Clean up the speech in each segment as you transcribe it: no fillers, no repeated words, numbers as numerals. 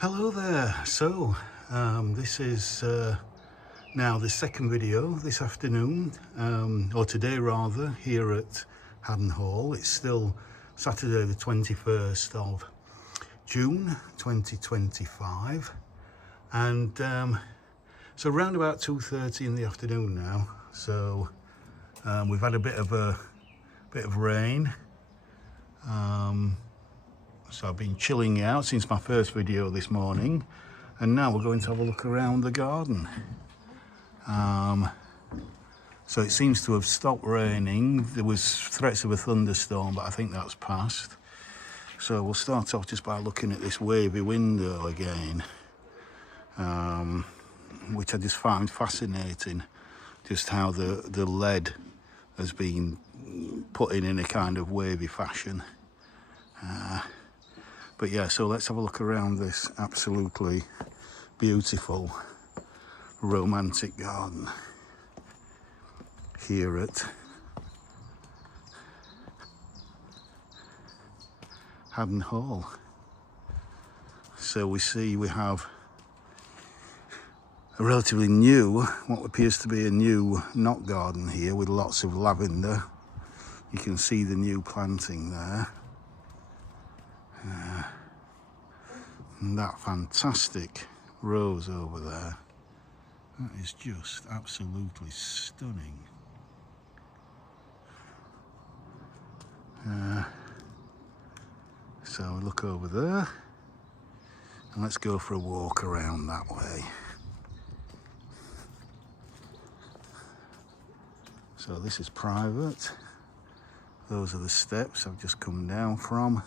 Hello there. This is now the second video this afternoon, or today rather, here at Haddon Hall. It's still Saturday the 21st of June 2025, and so around about 2:30 in the afternoon now. So we've had a bit of rain. So I've been chilling out since my first video this morning, and now we're going to have a look around the garden. So it seems to have stopped raining. There was threats of a thunderstorm, but I think that's passed. So we'll start off just by looking at this wavy window again, which I just find fascinating, just how the lead has been put in a kind of wavy fashion. But yeah, so let's have a look around this absolutely beautiful, romantic garden here at Haddon Hall. So we have a relatively new, what appears to be a new knot garden here with lots of lavender. You can see the new planting there. And that fantastic rose over there, that is just absolutely stunning. So we look over there, and let's go for a walk around that way. So this is private. Those are the steps I've just come down from.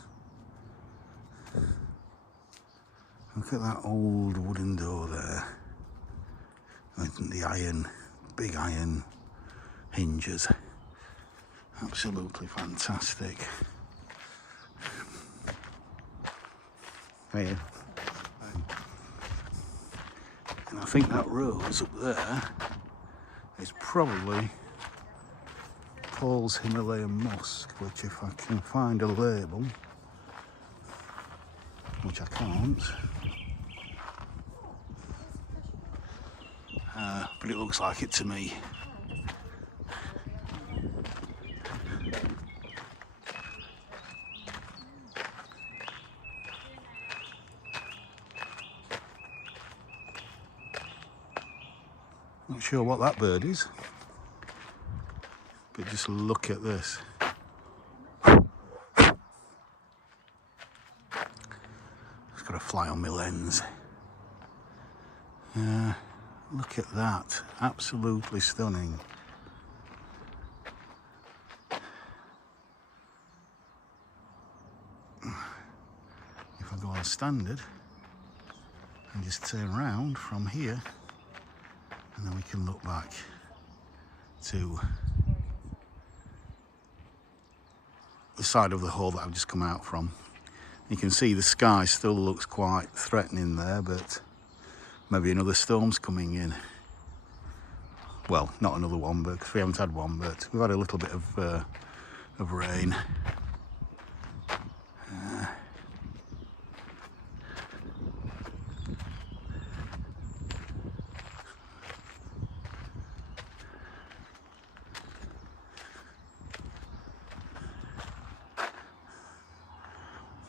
Look at that old wooden door there. And the big iron hinges. Absolutely fantastic. There. And I think that rose up there is probably Paul's Himalayan Musk, which, if I can find a label, which I can't, but it looks like it to me. Not sure what that bird is, but just look at this. It's got a fly on my lens. Look at that, absolutely stunning. If I go on standard and just turn around from here, and then we can look back to the side of the hall that I've just come out from. You can see the sky still looks quite threatening there, but maybe another storm's coming in. Well, not another one, because we haven't had one, but we've had a little bit of rain.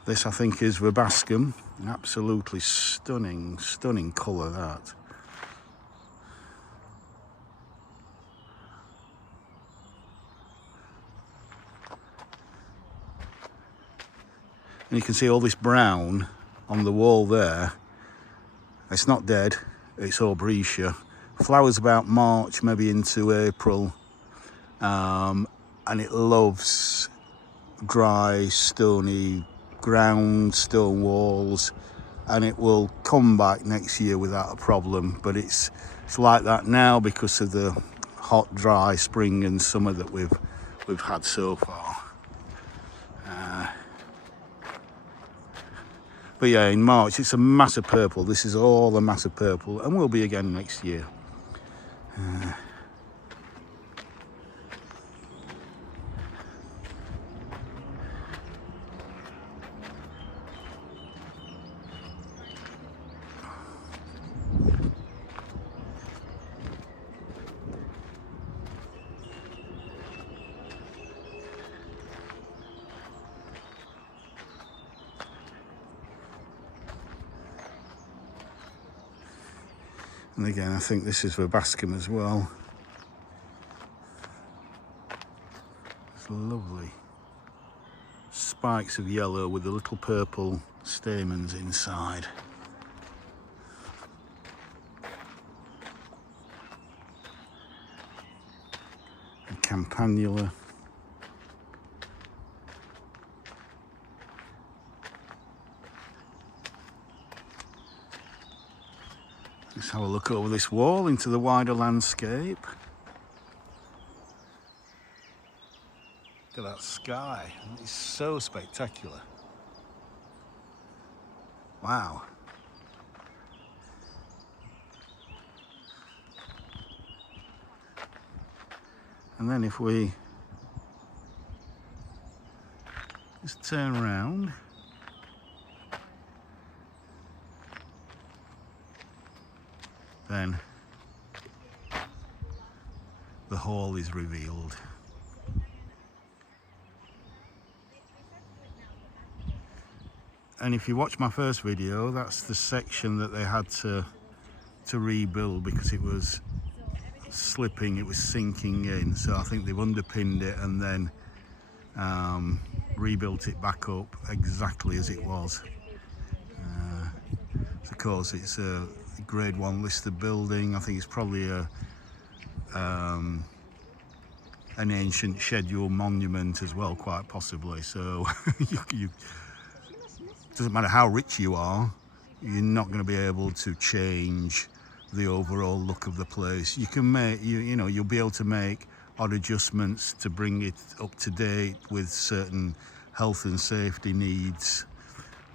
This, I think, is Verbascum. Absolutely stunning, stunning colour, that. And you can see all this brown on the wall there. It's not dead, it's Aubrietia. Flowers about March, maybe into April. And it loves dry, stony ground, stone walls, and it will come back next year without a problem. But it's like that now because of the hot, dry spring and summer that we've had so far. But yeah, in March it's a mass of purple. This is all a mass of purple, and will be again next year. And again, I think this is verbascum as well. It's lovely. Spikes of yellow with the little purple stamens inside. A campanula. Let's have a look over this wall into the wider landscape. Look at that sky. It's so spectacular. Wow. And then if we just turn around, then the hall is revealed. And if you watch my first video, that's the section that they had to rebuild because it was slipping, it was sinking in. So I think they've underpinned it and then rebuilt it back up exactly as it was. So of course it's a grade 1 listed building. I think it's probably an ancient scheduled monument as well, quite possibly. So you doesn't matter how rich you are, you're not going to be able to change the overall look of the place. You can make, you'll be able to make odd adjustments to bring it up to date with certain health and safety needs.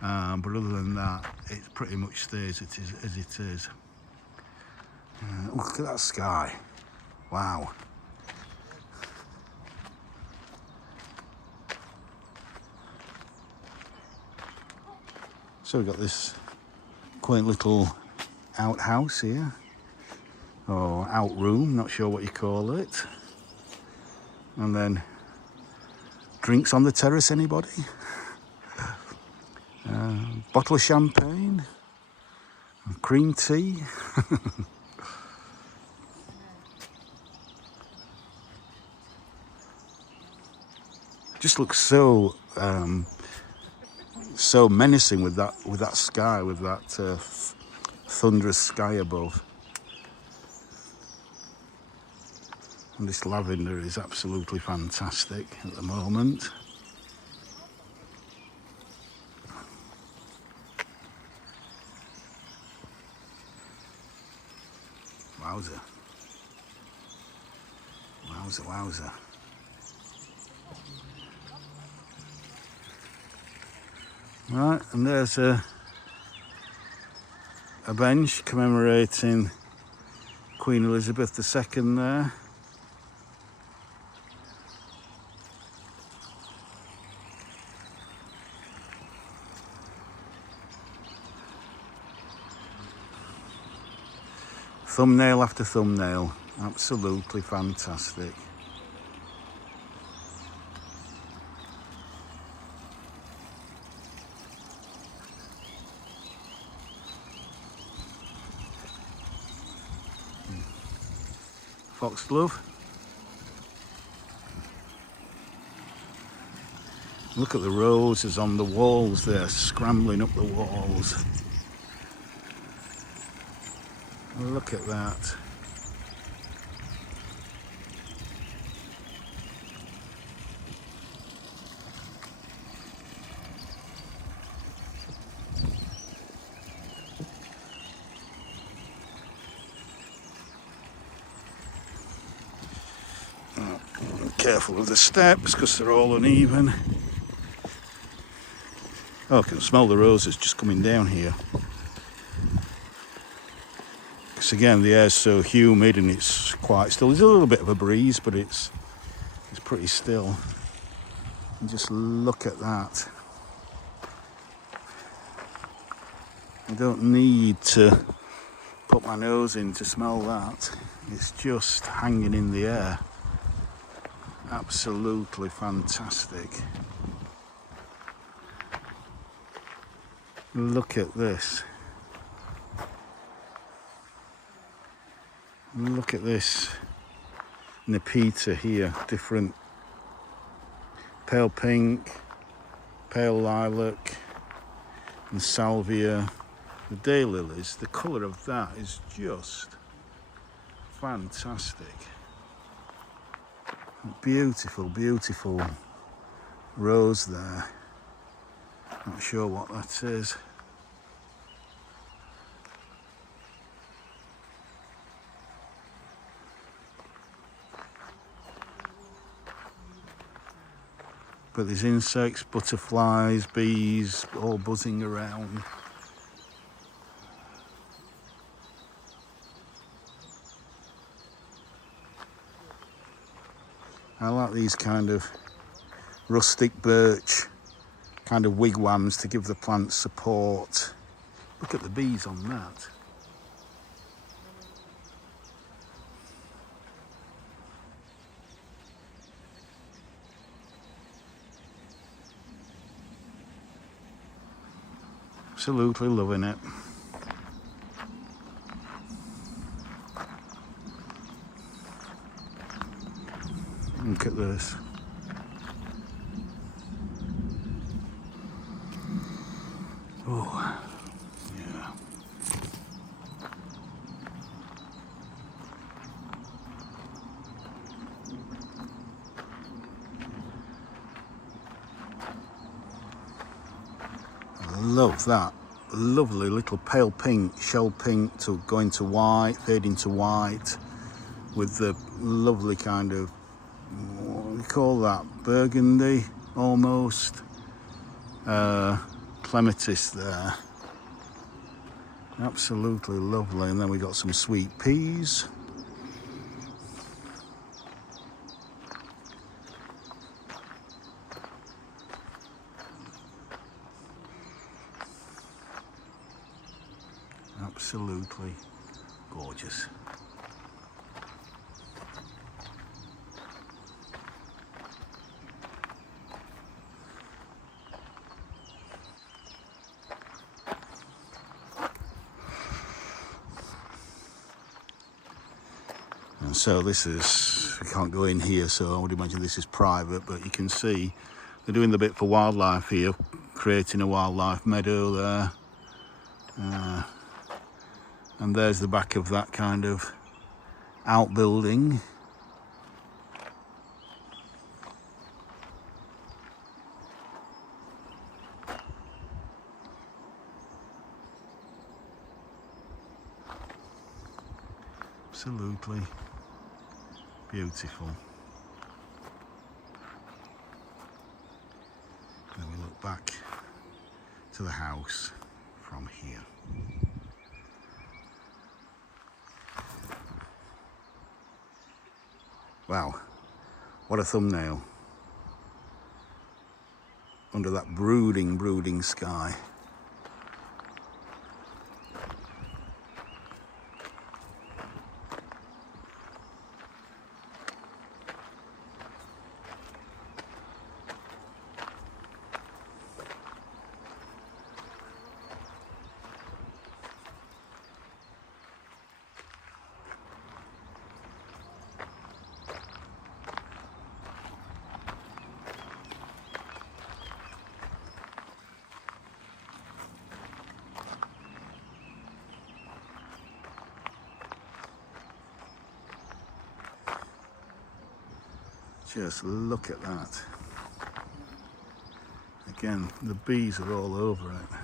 But other than that, it pretty much stays as it is. Look at that sky. Wow. So we've got this quaint little outhouse here, or outroom, not sure what you call it. And then drinks on the terrace, anybody? Bottle of champagne, cream tea. Just looks so so menacing with that sky, with that thunderous sky above. And this lavender is absolutely fantastic at the moment. Wowza. Wowza, wowza. Right, and there's a bench commemorating Queen Elizabeth II there. Thumbnail after thumbnail, absolutely fantastic. Foxglove. Look at the roses on the walls there, scrambling up the walls. Look at that. Careful of the steps because they're all uneven. Oh, I can smell the roses just coming down here. Because again, the air's so humid and it's quite still. There's a little bit of a breeze, but it's pretty still. And just look at that. I don't need to put my nose in to smell that. It's just hanging in the air. Absolutely fantastic. Look at this. Look at this Nepeta here, different pale pink, pale lilac and salvia. The daylilies, the colour of that is just fantastic. Beautiful, beautiful rose there. Not sure what that is. But there's insects, butterflies, bees, all buzzing around. I like these kind of rustic birch kind of wigwams to give the plants support. Look at the bees on that. Absolutely loving it. Look at this. Oh, yeah. I love that. Lovely little pale pink, shell pink to go into white, fade into white, with the lovely kind of, what do you call that, burgundy almost, clematis there. Absolutely lovely. And then we got some sweet peas. Absolutely gorgeous. And so this is, we can't go in here, so I would imagine this is private, but you can see they're doing the bit for wildlife here, creating a wildlife meadow there. And there's the back of that kind of outbuilding. Absolutely beautiful. Then we look back to the house from here. Wow, what a thumbnail. Under that brooding sky. Just look at that. Again, the bees are all over it.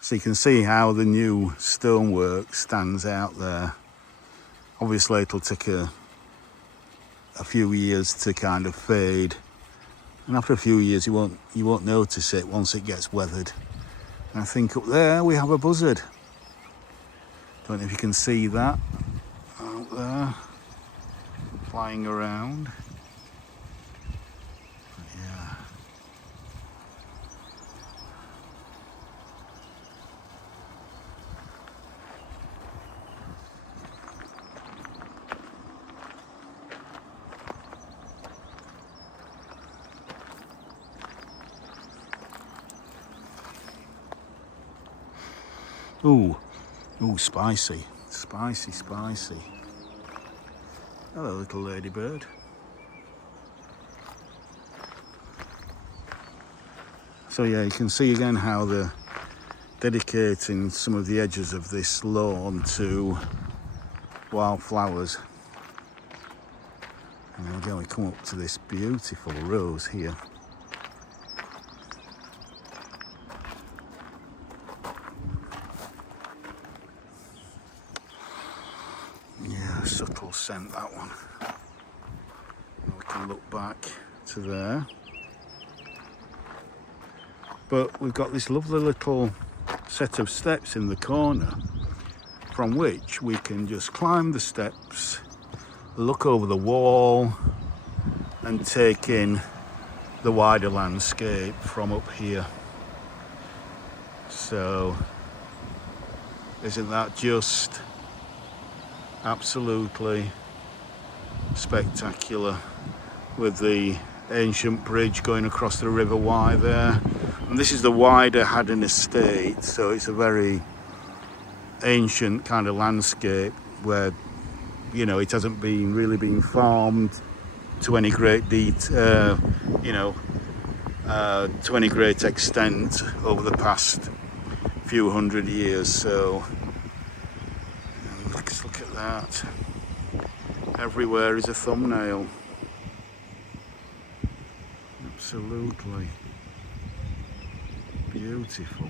So you can see how the new stonework stands out there. Obviously it'll take a few years to kind of fade, and after a few years you won't notice it once it gets weathered. And I think up there we have a buzzard. Don't know if you can see that out there. flying around. But yeah. Ooh, ooh, spicy, spicy, spicy. Hello, little ladybird. So yeah, you can see again how they're dedicating some of the edges of this lawn to wildflowers. And again, we come up to this beautiful rose here. Yeah, subtle scent, that one. And we can look back to there. But we've got this lovely little set of steps in the corner from which we can just climb the steps, look over the wall and take in the wider landscape from up here. So isn't that just absolutely spectacular, with the ancient bridge going across the River Wye there. And this is the wider Haddon estate, so it's a very ancient kind of landscape where, you know, it hasn't been really been farmed to any great to any great extent over the past few hundred years. So let's look at that. Everywhere is a thumbnail. Absolutely beautiful.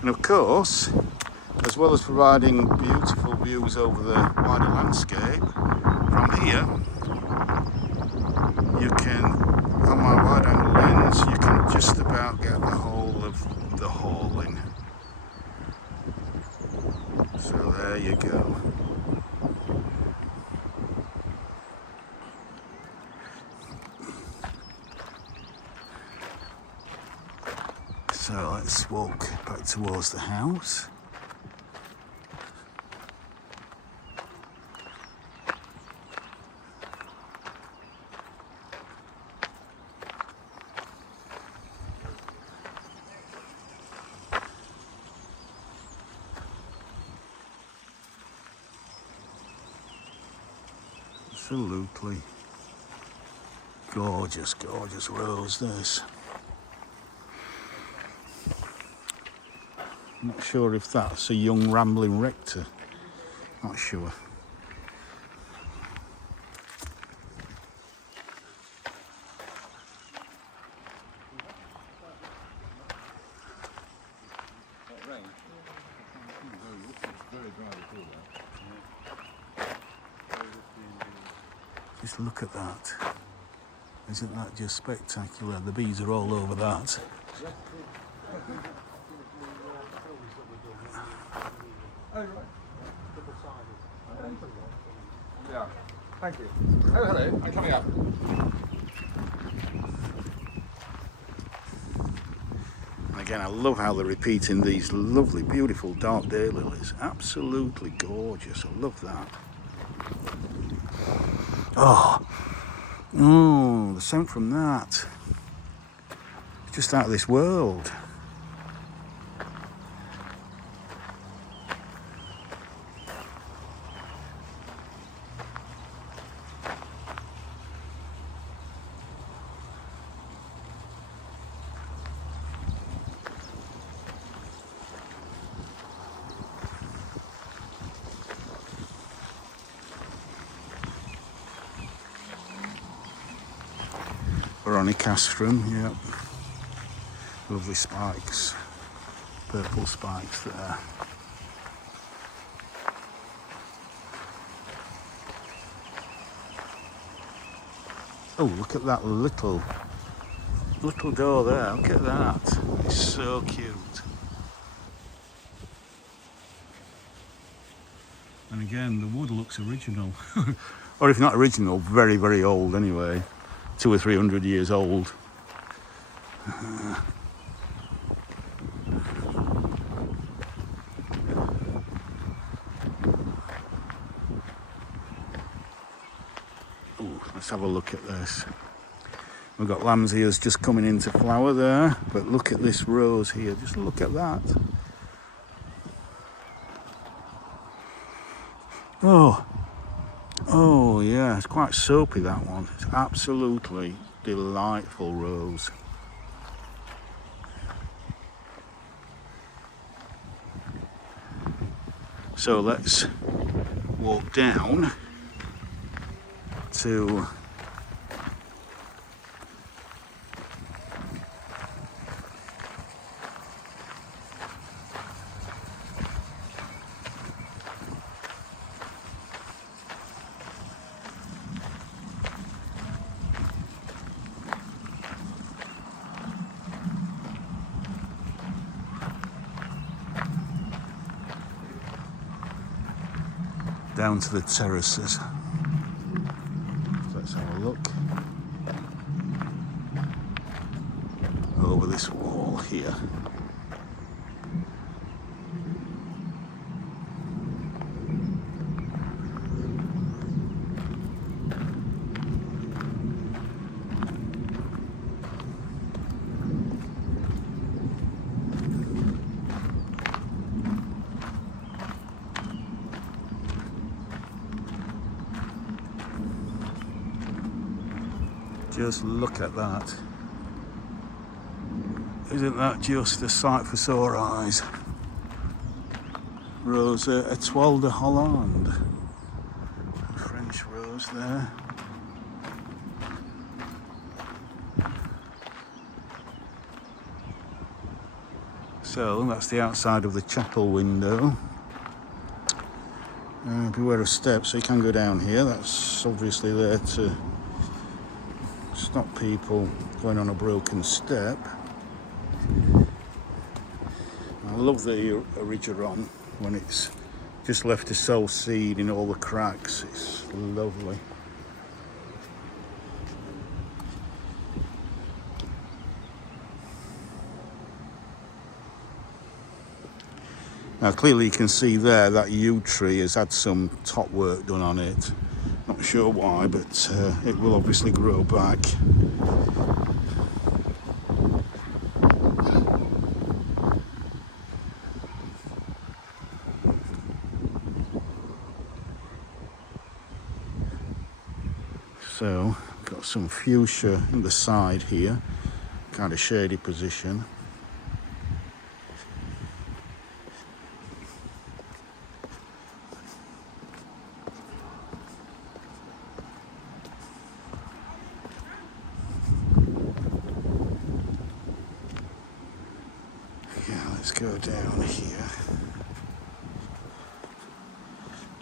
And of course, as well as providing beautiful views over the wider landscape, from here you can, on my wide angle lens, you can just about get the whole of the hall in. So there you go. So let's walk back towards the house. Absolutely gorgeous, gorgeous rose this. Not sure if that's a young rambling rector, not sure. Just look at that. Isn't that just spectacular? The bees are all over that. Yeah, thank you. Oh, hello, I'm coming up. Again, I love how they're repeating these lovely, beautiful dark daylilies. Absolutely gorgeous. I love that. Oh, the scent from that. It's just out of this world. Veronicastrum, yeah. Lovely spikes, purple spikes there. Oh, look at that little door there. Look at that. It's so cute. And again, the wood looks original. Or if not original, very, very old anyway. 200 or 300 years old. Ooh, let's have a look at this. We've got lamb's ears just coming into flower there, but look at this rose here. Just look at that. Oh yeah, it's quite soapy, that one. It's absolutely delightful rose. So let's walk down to down to the terraces. Let's have a look over this wall here. Just look at that. Isn't that just a sight for sore eyes? Rose Etoile de Hollande. French rose there. So that's the outside of the chapel window. Beware of steps, so you can go down here. That's obviously there to stop people going on a broken step. I love the origeron when it's just left to sow seed in all the cracks. It's lovely. Now clearly you can see there that yew tree has had some top work done on it. Not sure why, but it will obviously grow back. So, got some fuchsia in the side here, kind of shady position. Let's go down here.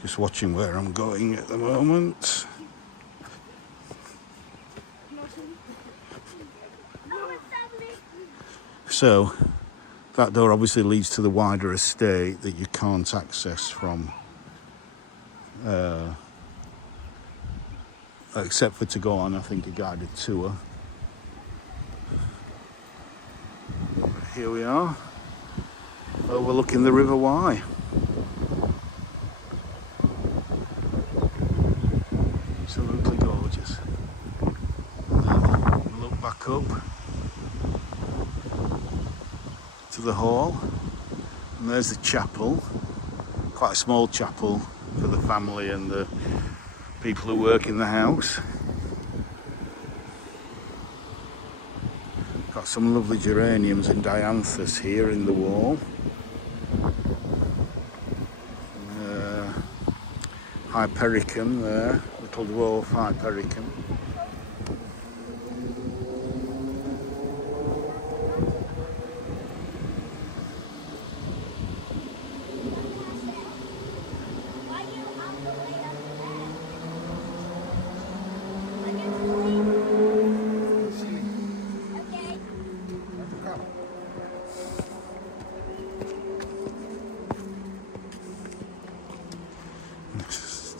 Just watching where I'm going at the moment. So, that door obviously leads to the wider estate that you can't access from, except for to go on, I think, a guided tour. Here we are, overlooking the River Wye. Absolutely gorgeous. Look back up to the hall, and there's the chapel. Quite a small chapel for the family and the people who work in the house. Got some lovely geraniums and dianthus here in the wall. Hypericum there, little dwarf hypericum.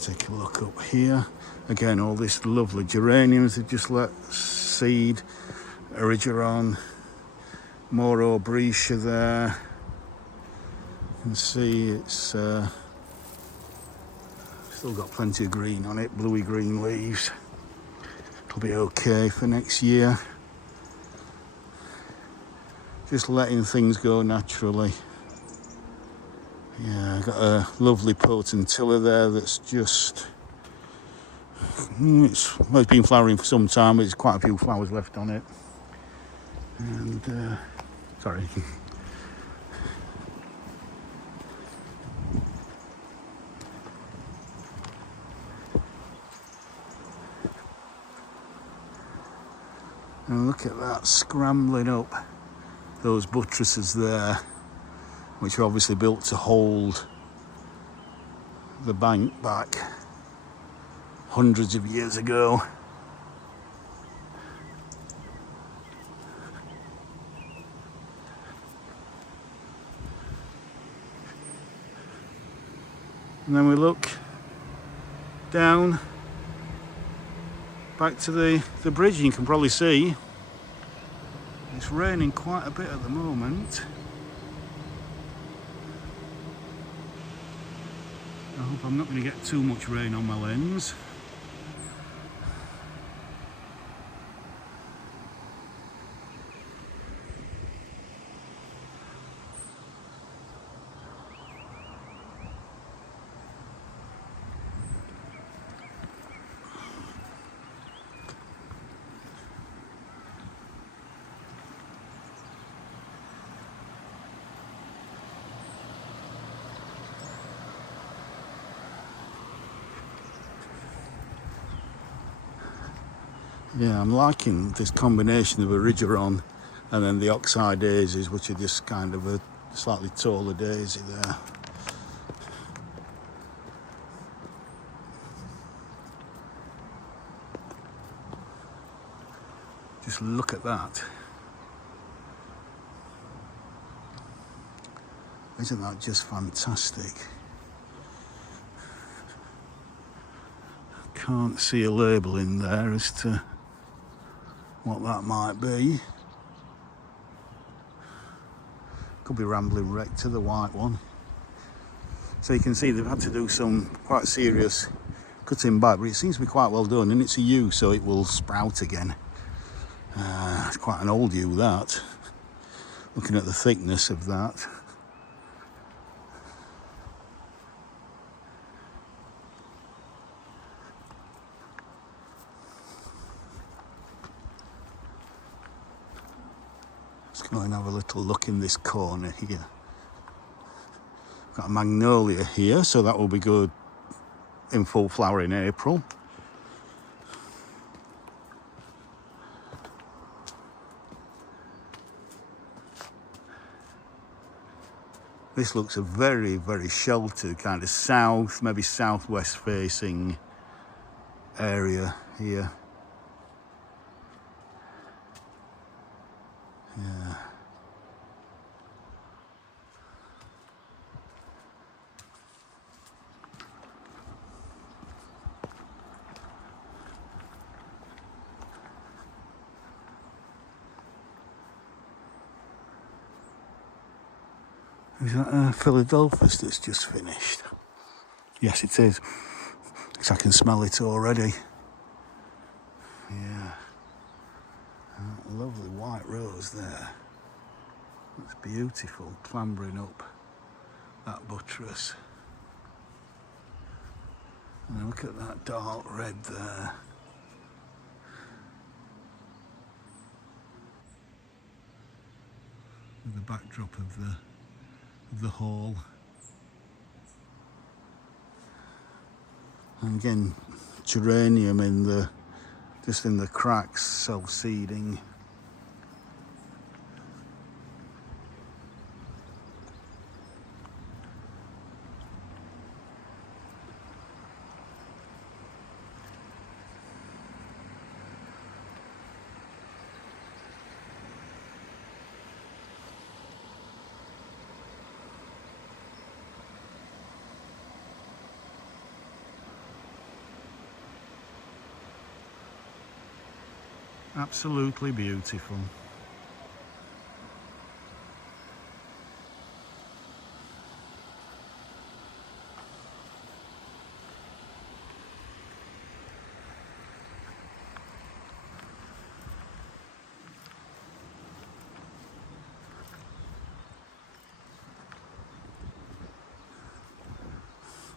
Take a look up here. Again, all this lovely geraniums have just let seed. Erigeron, more aubrietia there. You can see it's still got plenty of green on it, bluey green leaves. It'll be okay for next year. Just letting things go naturally. Yeah, got a lovely potentilla there that's just... it's been flowering for some time, but there's quite a few flowers left on it. And, sorry. And look at that, scrambling up those buttresses there, which are obviously built to hold the bank back hundreds of years ago. And then we look down back to the bridge, and you can probably see it's raining quite a bit at the moment. I hope I'm not going to get too much rain on my lens. Yeah, I'm liking this combination of Erigeron and then the oxeye daisies, which are just kind of a slightly taller daisy there. Just look at that. Isn't that just fantastic? Can't see a label in there as to what that might be. Could be Rambling Rector, the white one. So you can see they've had to do some quite serious cutting back, but it seems to be quite well done, and it's a yew, so it will sprout again. It's quite an old yew, that. Looking at the thickness of that. Let's go and have a little look in this corner here. Got a magnolia here, so that will be good in full flower in April. This looks a very, very sheltered kind of south, maybe southwest facing area here. Yeah. Is that a Philadelphus that's just finished? Yes, it is. Because I can smell it already. Yeah. That lovely white rose there. That's beautiful, clambering up that buttress. And look at that dark red there. With the backdrop of the hall. And again, geranium in the just in the cracks, self-seeding. Absolutely beautiful.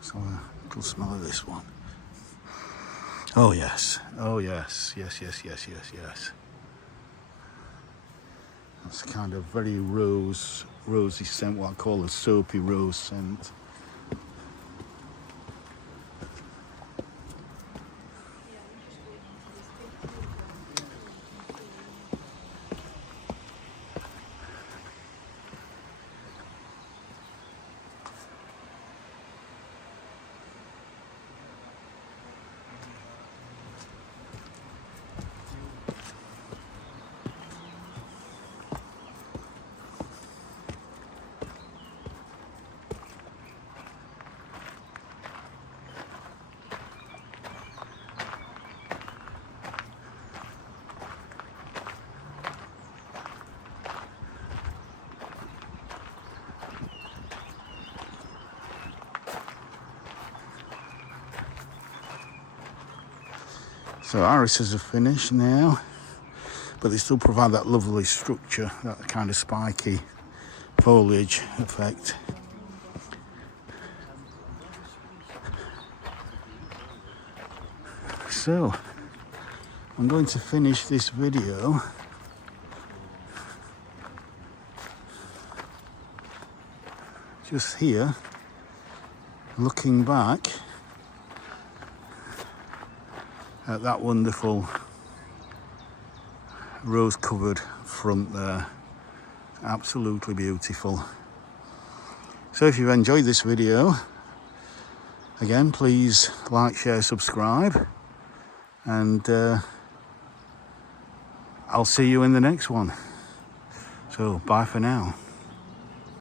So a little smell of this one. Oh yes, oh yes, yes, yes, yes, yes, yes. That's kind of very rosy scent, what I call a soapy rose scent. So irises are finished now, but they still provide that lovely structure, that kind of spiky foliage effect. So I'm going to finish this video just here, looking back at that wonderful rose-covered front there. Absolutely beautiful. So if you've enjoyed this video, again, please like, share, subscribe, and I'll see you in the next one. So bye for now.